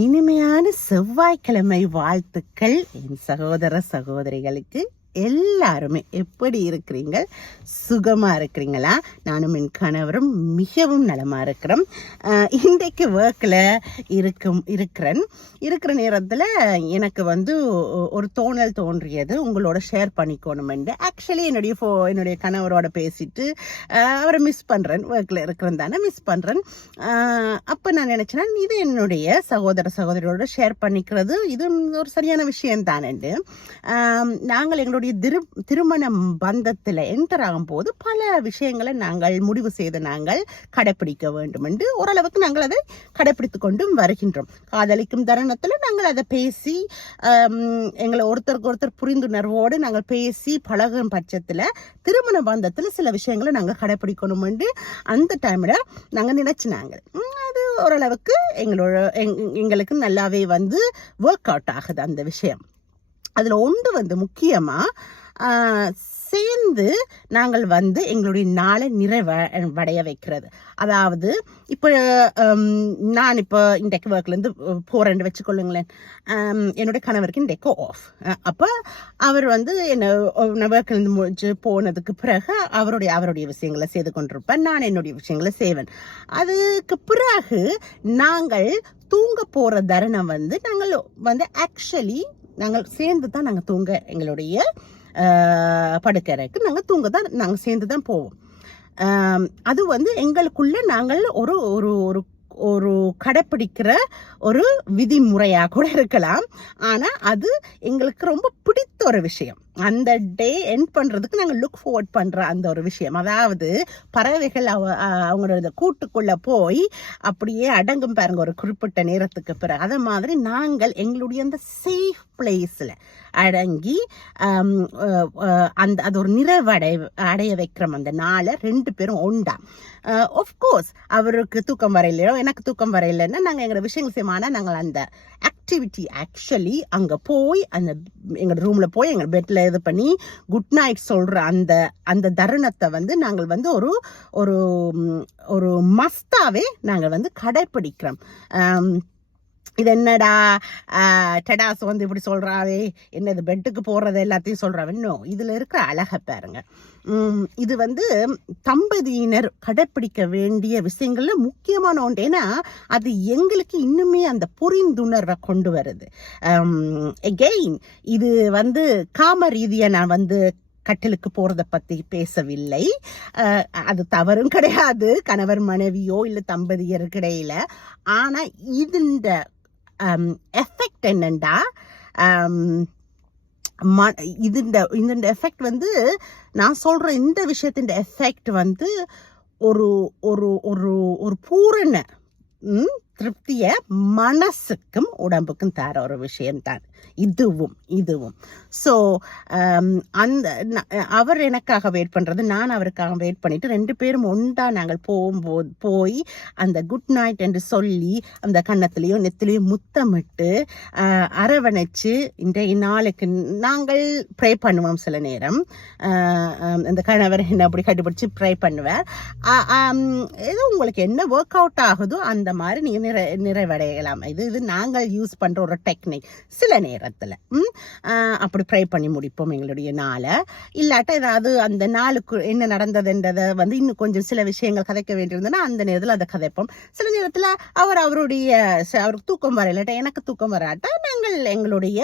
இனிமையான செவ்வாய்க்கிழமை வாழ்த்துக்கள் என் சகோதர சகோதரிகளுக்கு. எல்லாருமே எப்படி இருக்கிறீங்க? சுகமா இருக்கிறீங்களா? நானும் என் கணவரும் மிகவும் நலமா இருக்கிறோம். இன்றைக்கு ஒர்க்கில் இருக்கிற நேரத்தில் எனக்கு ஒரு தோணல் தோன்றியது, உங்களோட ஷேர் பண்ணிக்கணுமெண்டு. ஆக்சுவலி என்னுடைய கணவரோட பேசிட்டு அவரை மிஸ் பண்ணுறேன், ஒர்க்கில் இருக்கிறேன் தானே மிஸ் பண்ணுறேன். அப்போ நான் நினச்சேன்னா இது என்னுடைய சகோதர சகோதரியோட ஷேர் பண்ணிக்கிறது இது ஒரு சரியான விஷயம் தானேண்டு. நாங்கள் எங்களுடைய திருமண பந்தத்தில் என்டர் ஆகும் போது பல விஷயங்களை நாங்கள் முடிவு செய்து நாங்கள் கடைப்பிடிக்க வேண்டும் என்று ஓரளவுக்கு நாங்கள் அதை கடைப்பிடித்து கொண்டும் வருகின்றோம். காதலிக்கும் தருணத்தில் நாங்கள் அதை பேசி எங்களை ஒருத்தருக்கு ஒருத்தர் புரிந்துணர்வோடு நாங்கள் பேசி பழகும் பட்சத்தில் திருமண பந்தத்தில் சில விஷயங்களை நாங்கள் கடைப்பிடிக்கணும் என்று அந்த டைமில் நாங்கள் நினைச்சினாங்க. அது ஓரளவுக்கு எங்களுக்கு நல்லாவே ஒர்க் அவுட் ஆகுது அந்த விஷயம். அதில் ஒன்று முக்கியமாக சேர்ந்து நாங்கள் எங்களுடைய நாளை நிறைவடைய வைக்கிறது. அதாவது இப்போ நான் இன்றைக்கு ஒர்க்லேருந்து போகிறேன்னு வச்சுக்கொள்ளுங்களேன். என்னுடைய கணவருக்கு இன்றைக்கு ஆஃப். அப்போ அவர் என்ன ஒர்க்லேருந்து முடிச்சு போனதுக்கு பிறகு அவருடைய விஷயங்களை செய்து கொண்டிருப்பேன், நான் என்னுடைய விஷயங்களை செய்வேன். அதுக்கு பிறகு நாங்கள் தூங்க போகிற தருணம் நாங்கள் ஆக்சுவலி நாங்கள் சேர்ந்து தான் நாங்கள் தூங்க எங்களுடைய படுக்கறைக்கு நாங்கள் சேர்ந்து தான் போவோம். அது எங்களுக்குள்ள நாங்கள் ஒரு ஒரு ஒரு ஒரு கடைப்பிடிக்கிற ஒரு விதிமுறையாக கூட இருக்கலாம். ஆனால் அது எங்களுக்கு ரொம்ப பிடித்த ஒரு விஷயம். அந்த டே எண்ட் பண்ணுறதுக்கு நாங்கள் லுக் ஃபார்வர்ட் பண்ணுற அந்த ஒரு விஷயம். அதாவது பறவைகள் அவங்களோட கூட்டுக்குள்ளே போய் அப்படியே அடங்கும் பாருங்க ஒரு குறிப்பிட்ட நேரத்துக்கு பிறகு. அதை மாதிரி நாங்கள் எங்களுடைய அந்த சேஃப் பிளேஸில் அடங்கி அது ஒரு நிறைவடைய வைக்கிறோம். அந்த நாளை 2 பேரும் உண்டா. ஆஃப்கோர்ஸ் அவருக்கு தூக்கம் வரையிலையோ எனக்கு தூக்கம் வரையிலன்னா நாங்கள் எங்களோட விஷயங்கள் செய்வோம். ஆனால் நாங்கள் அந்த ஆக்டிவிட்டி ஆக்சுவலி அங்கே போய் எங்களோட ரூமில் போய் எங்கள் பெட்டில் இது பண்ணி குட் நைட் சொல்கிற அந்த தருணத்தை நாங்கள் ஒரு ஒரு ஒரு மஸ்தாவே நாங்கள் கடைப்பிடிக்கிறோம். இது என்னடா டெடாஸ் இப்படி சொல்றாவே, என்னது பெட்டுக்கு போடுறது எல்லாத்தையும் சொல்றாவே. இன்னும் இதுல இருக்கிற அழகை பாருங்க. இது தம்பதியினர் கடைப்பிடிக்க வேண்டிய விஷயங்கள்ல முக்கியமான ஒன்று. ஏன்னா அது எங்களுக்கு இன்னுமே அந்த புரிந்துணர்வை கொண்டு வருது. எகெயின் இது காம ரீதியா நான் கட்டிலுக்கு போறதை பத்தி பேசவில்லை. அது தவறும் கிடையாது கணவர் மனைவியோ இல்லை தம்பதியருக்கு இடையில. ஆனா இந்த எஃபெக்ட் என்னண்டா, இந்த எஃபெக்ட் நான் சொல்ற இந்த விஷயத்தின் எஃபெக்ட் ஒரு ஒரு ஒரு ஒரு பூரண திருப்திய மனசுக்கும் உடம்புக்கும் தர ஒரு விஷயம்தான் இதுவும். ஸோ அவர் எனக்காக வெயிட் பண்ணுறது, நான் அவருக்காக வெயிட் பண்ணிட்டு 2 பேரும் ஒன்றா நாங்கள் போய் அந்த குட் நைட் என்று சொல்லி அந்த கன்னத்திலையோ நெத்திலையோ முத்தமிட்டு அரவணைச்சு இன்றைய நாளுக்கு நாங்கள் ப்ரே பண்ணுவோம். சில நேரம் இந்த கணவர் என்ன அப்படி கண்டுபிடிச்சு ப்ரே பண்ணுவார். ஏதோ உங்களுக்கு என்ன ஒர்க் அவுட் ஆகுதோ அந்த மாதிரி நீங்கள் நிறைவடையலாம். இது நாங்கள் யூஸ் பண்ணுற ஒரு டெக்னிக். சில நேரத்தில் அப்படி ப்ரே பண்ணி முடிப்போம் எங்களுடைய நாளை. இல்லாட்ட ஏதாவது அந்த நாளுக்கு என்ன நடந்ததுன்றதை இன்னும் கொஞ்சம் சில விஷயங்கள் கதைக்க வேண்டியிருந்ததுன்னா அந்த நேரத்தில் அதை கதைப்போம். சில நேரத்தில் அவருக்கு தூக்கம் வர இல்லாட்டா எனக்கு தூக்கம் வராட்டா நாங்கள் எங்களுடைய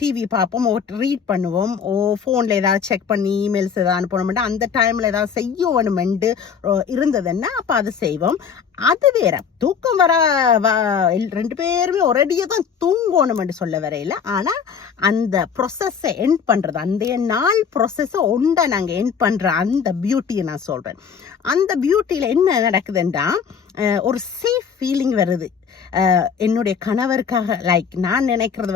டிவி பார்ப்போம், ரீட் பண்ணுவோம், ஃபோனில் ஏதாவது செக் பண்ணி இமெயில்ஸ் ஏதாவது அனுப்பணும். அந்த டைமில் ஏதாவது செய்யணுமெண்டு இருந்ததுன்னா அப்போ அதை செய்வோம். அது வேற. தூக்கம் வர 2 பேருமே ஒரேடியாக தான் தூங்கணும் என்று சொல்ல வரையில. ஆனால் அந்த ப்ரொசஸை எண்ட் பண்ணுறது, அந்த நாள் ப்ரொசஸை ஒண்டா நாங்கள் எண்ட் பண்ணுற அந்த பியூட்டியை நான் சொல்கிறேன். அந்த பியூட்டியில் என்ன நடக்குதுன்னா ஒரு சேஃப் ஃபீலிங் வருது. என்னுடைய கணவருக்காக நான் நினைக்கிறது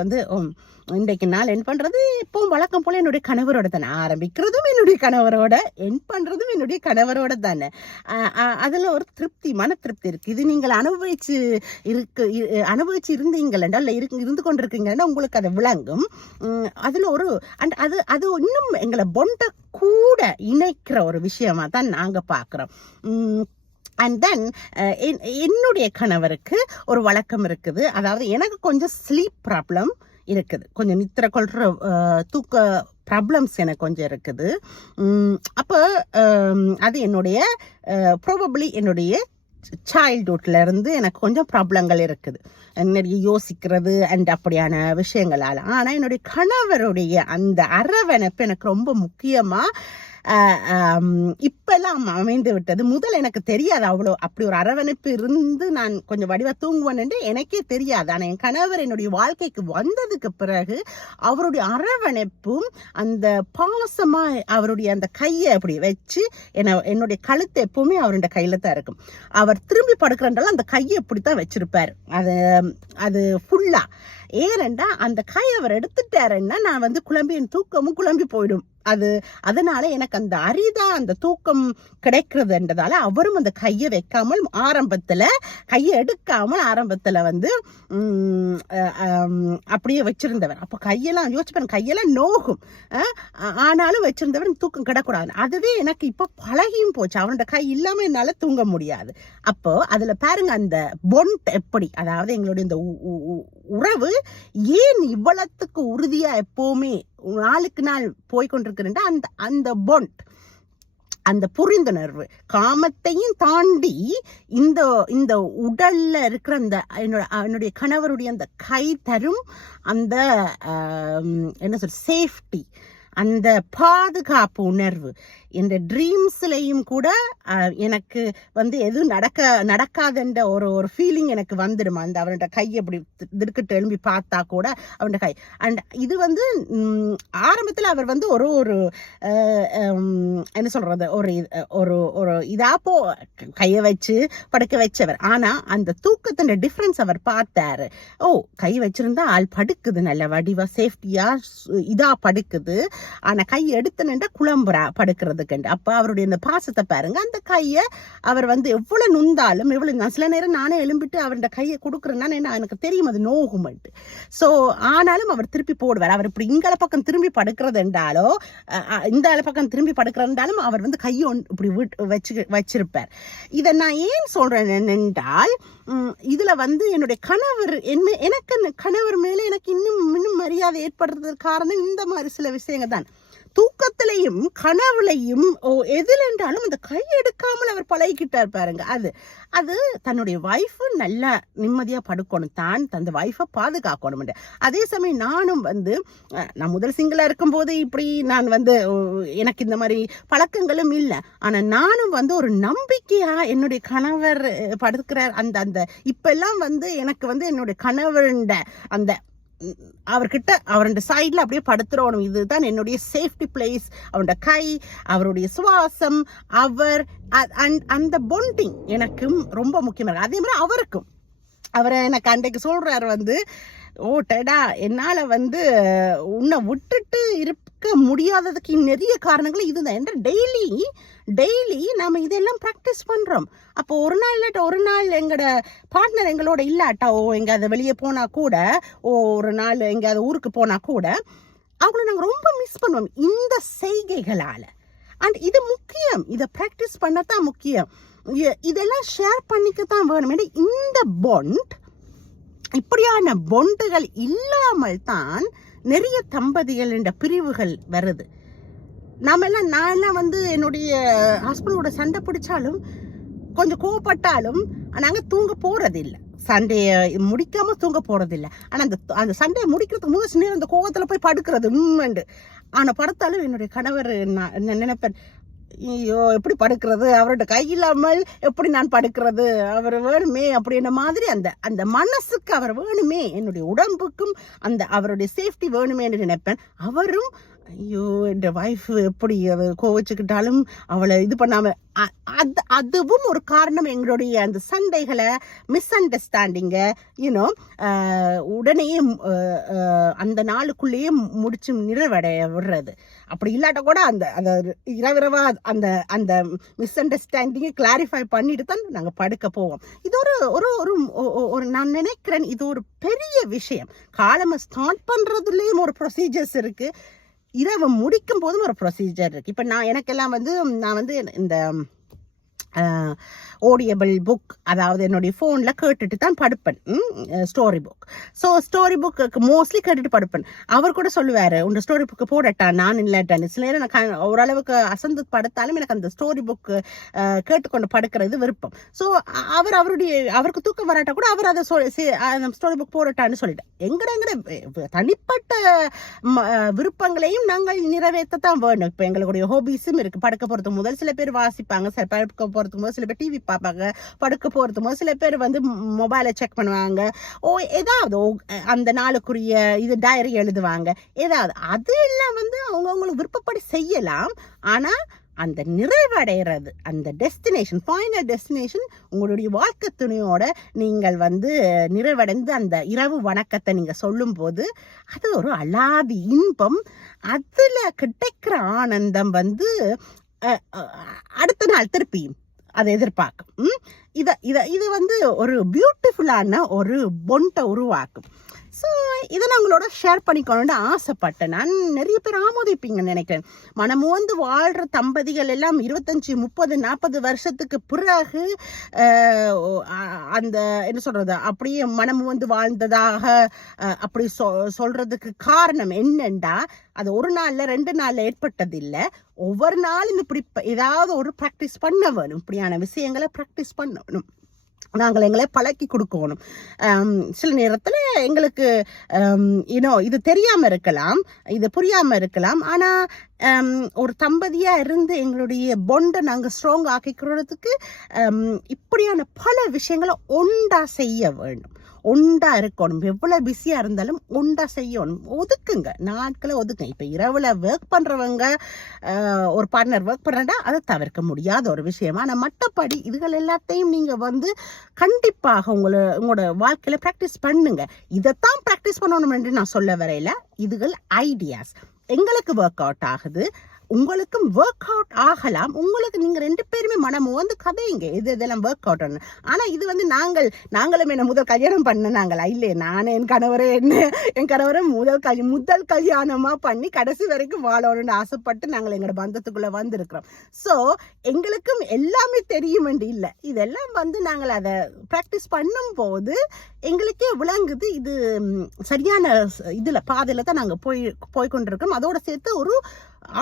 இன்றைக்கு நாள் என் பண்ணுறது எப்பவும் வழக்கம் போல என்னுடைய கணவரோட தானே. ஆரம்பிக்கிறதும் என்னுடைய கணவரோட, என் பண்ணுறதும் என்னுடைய கணவரோட தானே. அதில் ஒரு திருப்தி, மன திருப்தி இருக்குது. இது நீங்கள் அனுபவிச்சு இருந்தீங்களா இல்லை இருந்து கொண்டிருக்கீங்கன்னா உங்களுக்கு அதை விளங்கும். அதில் அது இன்னும் எங்களை பொண்ட கூட இணைக்கிற ஒரு விஷயமா தான் நாங்கள் பார்க்குறோம். அண்ட் தென் என்னுடைய கணவருக்கு ஒரு வழக்கம் இருக்குது. அதாவது எனக்கு கொஞ்சம் ஸ்லீப் ப்ராப்ளம் இருக்குது, கொஞ்சம் நித்திர கொள்ற தூக்க ப்ராப்ளம்ஸ் எனக்கு கொஞ்சம் இருக்குது. அப்போ அது என்னுடைய ப்ராபப்ளி என்னுடைய சைல்ட்ஹுட்ல இருந்து எனக்கு கொஞ்சம் ப்ராப்ளங்கள் இருக்குது, நிறைய யோசிக்கிறது அண்ட் அப்படியான விஷயங்களால். ஆனால் என்னுடைய கணவருடைய அந்த அரவணைப்பு எனக்கு ரொம்ப முக்கியமாக இப்பெல்லாம் அமைந்து விட்டது. முதல் எனக்கு தெரியாது அவ்வளோ அப்படி ஒரு அரவணைப்பு இருந்து நான் கொஞ்சம் வடிவா தூங்குவேன் எனக்கே தெரியாது. ஆனால் என் கணவர் என்னுடைய வாழ்க்கைக்கு வந்ததுக்கு பிறகு அவருடைய அரவணைப்பும் அந்த பாசமா அவருடைய அந்த கையை அப்படி வச்சு என்னுடைய கழுத்தை எப்பவுமே அவருடைய கையில தான் இருக்கும். அவர் திரும்பி படுக்கிறன்றாலும் அந்த கையை இப்படித்தான் வச்சிருப்பாரு, அது ஃபுல்லா. ஏனென்றா அந்த கையை அவர் எடுத்துட்டாருன்னா நான் வந்து என் தூக்கமும் குழம்பி போயிடும். அதனால எனக்கு அந்த அரிதா அந்த தூக்கம் கிடைக்கிறதுன்றதால அவரும் அந்த கையை வைக்காமல் கையை எடுக்காமல் ஆரம்பத்துல வந்து அப்படியே வச்சிருந்தவர். அப்ப கையெல்லாம் யோசிப்பேன், கையெல்லாம் நோகும், ஆனாலும் வச்சிருந்தவர் தூக்கம் கிடக்கூடாது. அதுவே எனக்கு இப்ப பழகியும் போச்சு, அவனோட கை இல்லாம என்னால தூங்க முடியாது. அப்போ அதுல பாருங்க அந்த பொண்ட் எப்படி, அதாவது எங்களுடைய இந்த உறவு ஏன் இவ்வளத்துக்கு உறுதியா எப்பவுமே நாளுக்கு நாள் போய்கொண்டிருக்கிறேன். அந்த பொண்ட், அந்த புரிந்துணர்வு, காமத்தையும் தாண்டி இந்த உடல்ல இருக்கிற அந்த என்னுடைய கணவருடைய அந்த கை தரும் அந்த என்ன சொல்ற சேஃப்டி, அந்த பாதுகாப்பு உணர்வு. இந்த ட்ரீம்ஸ்லையும் கூட எனக்கு வந்து எதுவும் நடக்காதுன்ற ஒரு ஃபீலிங் எனக்கு வந்துடும். அந்த அவனோட கையை அப்படி திடுக்கிட்டு எழும்பி பார்த்தா கூட அவனோட கை. அண்ட் இது வந்து ஆரம்பத்தில் அவர் வந்து ஒரு என்ன சொல்றது, ஒரு இதா கையை வச்சு படுக்க வச்சவர். ஆனா அந்த தூக்கத்தின் டிஃபரன்ஸ் அவர் பார்த்தாரு. கை வச்சிருந்தா ஆள் படுக்குது, நல்ல வடிவா சேஃப்டியா இதா படுக்குது. ஆனா கை எடுத்துனா குழம்புறா படுக்கிறது. அப்ப அவருடைய இந்த பாசத்தை பாருங்க. அந்த கையை அவர் வந்து எவ்வளவு நுந்தாலும் நான் சில நேரம் நானே எழும்பிட்டு அவருடைய கையை கொடுக்குறேன்னா எனக்கு தெரியும் அது நோகுமெண்ட். சோ ஆனாலும் அவர் திருப்பி போடுவார். அவர் இப்படி இங்கால பக்கம் திரும்பி படுக்கிறது என்றாலோ இந்த பக்கம் திரும்பி படுக்கிறதாலும் அவர் வந்து கையை இப்படி வச்சிருப்பார். இதை நான் ஏன் சொல்றேன் என்றால், இதுல வந்து என்னுடைய கணவர் எனக்கு கணவர் மேல எனக்கு இன்னும் மரியாதை ஏற்படுறதுக்கு காரணம் இந்த மாதிரி சில விஷயங்கள் தான். தூக்கத்திலையும் கனவுலையும் எதில் என்றாலும் அந்த கை எடுக்காமல் அவர் பழகிக்கிட்டார் பாருங்க. அது தன்னுடைய வைஃப் நல்லா நிம்மதியா படுக்கணும், தான் தந்த வைஃபை பாதுகாக்கணும். அதே சமயம் நானும் வந்து நான் முதல் சிங்கிளா இருக்கும் போது இப்படி நான் வந்து எனக்கு இந்த மாதிரி பழக்கங்களும் இல்லை. ஆனா நானும் வந்து ஒரு நம்பிக்கையா என்னுடைய கணவர் படுக்கிறார் அந்த இப்ப எல்லாம் வந்து எனக்கு வந்து என்னுடைய கணவருண்ட அந்த அவர்கிட்ட அவருடைய சைட்ல அப்படியே படுத்துறோம். இதுதான் என்னுடைய சேஃப்டி பிளேஸ். அவருடைய கை, அவருடைய சுவாசம், அந்த பாண்டிங் எனக்கும் ரொம்ப முக்கியமா இருக்கு. அதே மாதிரி அவருக்கும் அவரை எனக்கு அன்றைக்கு சொல்றாரு வந்து, டடா என்னால வந்து உன்னை விட்டுட்டு இருக்க முடியாததுக்கு நிறைய காரணங்கள் இதுதான். என்ற டெய்லி நாம இதெல்லாம் ப்ராக்டிஸ் பண்றோம். அப்போ ஒரு நாள் இல்லாட்ட ஒரு நாள் எங்களோட பார்ட்னர் எங்களோட இல்லாட்டா எங்கேயாவது வெளியே போனா கூட, ஒரு நாள் எங்கேயாவது ஊருக்கு போனா கூட அவங்கள நாங்கள் ரொம்ப மிஸ் பண்ணுவோம் இந்த செய்கைகளால. அண்ட் இது முக்கியம், இதை ப்ராக்டிஸ் பண்ணத்தான் முக்கியம். இதெல்லாம் ஷேர் பண்ணிக்கத்தான் வேணும். இந்த பாண்ட், இப்படியான பொண்டுகள் இல்லாமல் தான் நிறைய தம்பதிகள் என்ற பிரிவுகள் வருது. நான் எல்லாம் வந்து என்னுடைய ஹஸ்பண்டோட சண்டை பிடிச்சாலும் கொஞ்சம் கோவப்பட்டாலும் நாங்க தூங்க போறதில்லை, சண்டையை முடிக்காம தூங்க போறதில்லை. ஆனா அந்த சண்டையை முடிக்கிறதுக்கு முதல் நேரம் அந்த கோவத்துல போய் படுக்கிறது உண்மைண்டு. ஆனா படுத்தாலும் என்னுடைய கணவர் நினைப்பேன், ஐயோ எப்படி படுக்கிறது, அவரோட கை இல்லாமல் எப்படி நான் படுக்கிறது, அவர் வேணுமே அப்படின்ற மாதிரி அந்த மனசுக்கு அவர் வேணுமே, என்னுடைய உடம்புக்கும் அவருடைய சேஃப்டி வேணுமே என்று நினைப்பேன். அவரும் ஐயோ என் வைஃப் எப்படி கோவிச்சுக்கிட்டாலும் அவளை இது பண்ணாம, அதுவும் ஒரு காரணம். எங்களுடைய அந்த சண்டைகளை, மிஸ் அண்டர்ஸ்டாண்டிங்க உடனே அந்த நாளுக்குள்ளேயே முடிச்சு நிறைவடைய விடுறது. அப்படி இல்லாட்ட கூட அந்த இரவிரவா அந்த மிஸ் அண்டர்ஸ்டாண்டிங்கை கிளாரிஃபை பண்ணிட்டு தான் நாங்கள் படுக்க போவோம். இது ஒரு நான் நினைக்கிறேன் இது ஒரு பெரிய விஷயம். காலமை ஸ்டார்ட் பண்றதுலயும் ஒரு ப்ரொசீஜர்ஸ் இருக்கு, இரவு முடிக்கும் போதும் ஒரு ப்ரொசீஜர் இருக்கு. இப்ப எனக்கெல்லாம் வந்து நான் வந்து இந்த ஆடியபிள் புக், அதாவது என்னுடைய ஃபோனில் கேட்டுட்டு தான் படுப்பேன் story book. So story book mostly கேட்டுட்டு படுப்பேன். அவர் கூட சொல்லுவார், உங்கள் ஸ்டோரி புக்கு போடட்டா, நான் இல்லாட்டான். சில நேரம் நான் ஓரளவுக்கு அசந்து படுத்தாலும் எனக்கு அந்த ஸ்டோரி புக்கு கேட்டுக்கொண்டு படுக்கிறது விருப்பம். ஸோ அவருக்கு தூக்கம் வராட்டா கூட அவர் அதை ஸ்டோரி புக் போடட்டான்னு சொல்லிட்டேன். எங்கட தனிப்பட்ட விருப்பங்களையும் நாங்கள் நிறைவேற்றத்தான் வேணும். இப்போ எங்களுடைய ஹாபிஸும் இருக்கு. படுக்க போறது முதல் சில பேர் வாசிப்பாங்க, சில படுக்க போறதுக்கு முதல் சில பேர் டிவி பார்ப்பாங்க, படுக்க போறதுக்கு முதல் சில பேர் வந்து மொபைலை செக் பண்ணுவாங்க, ஏதாவது அந்த நாளுக்குரிய இது டைரி எழுதுவாங்க, ஏதாவது அது எல்லாம் வந்து அவங்களுக்கு விருப்பப்படி செய்யலாம். ஆனா அந்த நிறைவடைகிறது, அந்த டெஸ்டினேஷன், ஃபைனல் டெஸ்டினேஷன் உங்களுடைய வாழ்க்கை துணையோட நீங்கள் வந்து நிறைவடைந்து அந்த இரவு வணக்கத்தை நீங்க சொல்லும் போது அது ஒரு அலாதி இன்பம். அதுல கிடைக்கிற ஆனந்தம் வந்து அடுத்த நாள் திருப்பியும் அதை எதிர்பார்க்கும். இது வந்து ஒரு பியூட்டிஃபுல்லான ஒரு பொண்டை உருவாக்கும். ஸோ இதை நான் உங்களோட ஷேர் பண்ணிக்கணும்னு ஆசைப்பட்டேன். நான் நிறைய பேர் ஆமோதிப்பீங்கன்னு நினைக்கிறேன். மனமோந்து வாழ்கிற தம்பதிகள் எல்லாம் 25, 30, 40 வருஷத்துக்கு பிறகு அந்த என்ன சொல்றது, அப்படியே மனமோந்து வாழ்ந்ததாக அப்படி சொல்றதுக்கு காரணம் என்னண்டா, அது ஒரு நாள்ல 2 நாள்ல ஏற்பட்டது இல்லை. ஒவ்வொரு நாளும் இப்படி ஏதாவது ஒரு ப்ராக்டிஸ் பண்ண வேணும். இப்படியான விஷயங்களை ப்ராக்டிஸ் பண்ணணும். நாங்கள் எங்களை பழக்கி கொடுக்கணும். சில நேரத்தில் எங்களுக்கு இது தெரியாமல் இருக்கலாம், இது புரியாமல் இருக்கலாம். ஆனால் ஒரு தம்பதியாக இருந்து எங்களுடைய பொண்டை நாங்கள் ஸ்ட்ராங் ஆக்கிக்கிறதுக்கு இப்படியான பல விஷயங்களை ஒன்றா செய்ய வேண்டும், ஒண்டா இருக்கணும். எவ்வளவு பிஸியா இருந்தாலும் ஒண்டா செய்யணும். ஒதுக்குங்க, நாட்களை ஒதுக்குங்க. இப்ப இரவுல ஒர்க் பண்றவங்க, ஒரு பார்ட்னர் ஒர்க் பண்றா அதை தவிர்க்க முடியாத ஒரு விஷயம். ஆனா மற்றபடி இதுகள் எல்லாத்தையும் நீங்க வந்து கண்டிப்பாக உங்களோட வாழ்க்கையில பிராக்டிஸ் பண்ணுங்க. இதைத்தான் பிராக்டிஸ் பண்ணணும் என்று நான் சொல்ல வரையில. இதுகள் ஐடியாஸ். எங்களுக்கு ஒர்க் அவுட் ஆகுது, உங்களுக்கும் ஒர்க் அவுட் ஆகலாம். உங்களுக்கு நீங்க 2 பேருமே மனமும் வந்து கதைங்க இதெல்லாம் ஒர்க் அவுட் ஆகணும். ஆனா இது வந்து நாங்களும் என்ன முதல் கல்யாணம் பண்ணாங்களா? இல்லையே, நானே என் கணவரை முதல் கல்யாணமா பண்ணி கடைசி வரைக்கும் வாழணும்னு ஆசைப்பட்டு நாங்கள் எங்களோட பந்தத்துக்குள்ள வந்திருக்கிறோம். ஸோ எங்களுக்கும் எல்லாமே தெரியும் இல்லை. இதெல்லாம் வந்து நாங்கள் அதை ப்ராக்டிஸ் பண்ணும் போது எங்களுக்கே விளங்குது இது சரியான பாதையில தான் நாங்கள் போய்கொண்டிருக்கோம். அதோட சேர்த்து ஒரு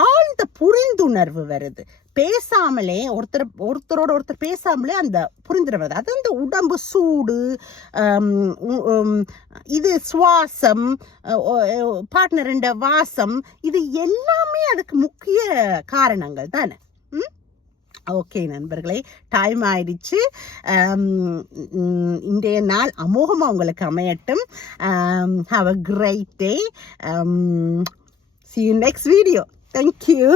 ஆழ்ந்த புரிந்துணர்வு வருது. பேசாமலே ஒருத்தரோட ஒருத்தர் பேசாமலே அந்த புரிந்துணர்வு வருது. அது அந்த உடம்பு சூடு, இது சுவாசம், பார்ட்னர் வாசம், இது எல்லாமே அதுக்கு முக்கிய காரணங்கள் தானே. ஓகே நண்பர்களே, டைம் ஆயிடுச்சு. இன்றைய நாள் அமோகமாக உங்களுக்கு அமையட்டும். Have a great day. See you next video. Thank you.